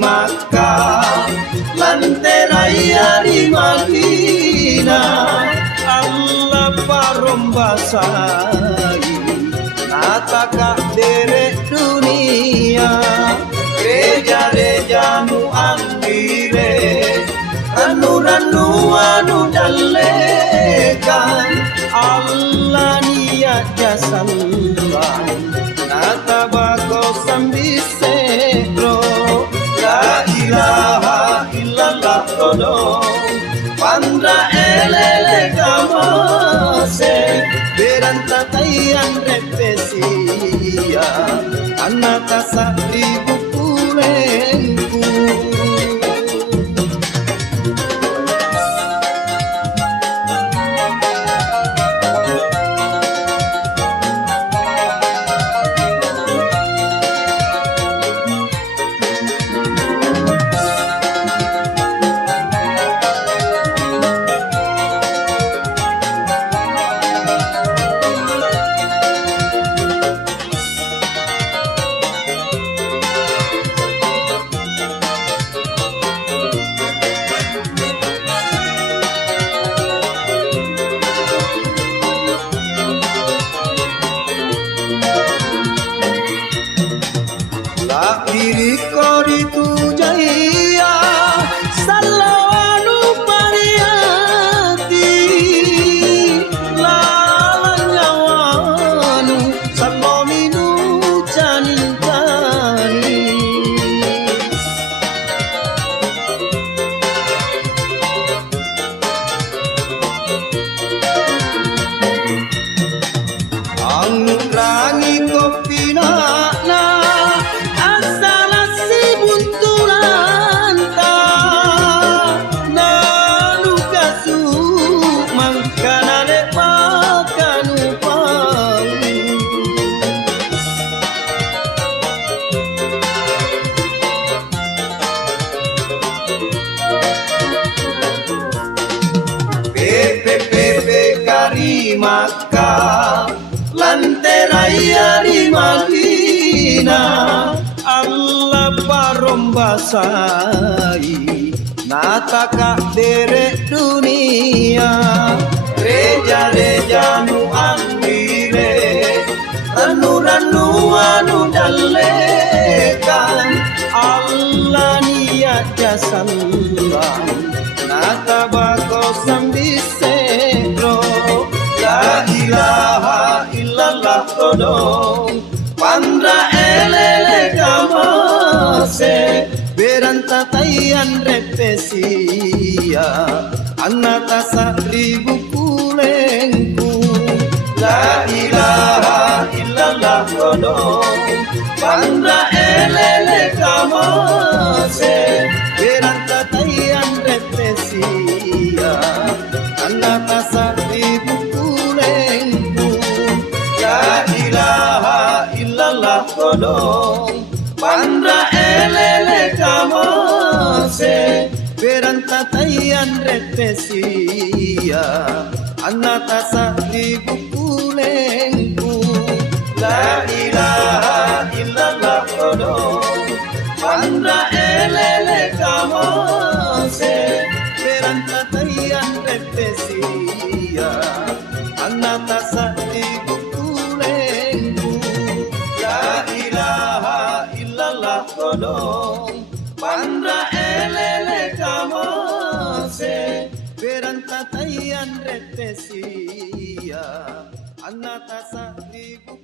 Makkah lanterai di Madinah Allah parombasai nataka derek dunia gereja-gereja nu andire ranu-ranu anu dalekan Allah niat jasallah natabako sambisekro la ilaha illallah todo pandra elele kamase beranta tayan repesia anata satribu pulenku. Makkah lanterai di Madinah Allah barombasai nataka derek dunia reja-reja nu andire ranu-ranu anu dalekan Allah niat jasallam natabako sambisero la ilaha illallah kodong pandra elele kamase beranta tayan repesia anata seribu kulengku la ilaha illallah kodong pandra elele kamase beranta tayan repesia anata seribu kulengku la ilaha illallah kodong pandra elele kamase beranta tayan repesia anata seribu kulengku la ilaha illallah kodong pandra elele kamase beranta tayan repesia anata seribu kulengku la ilaha illallah kodong pandra elele kamase beranta tayan repesia anata seribu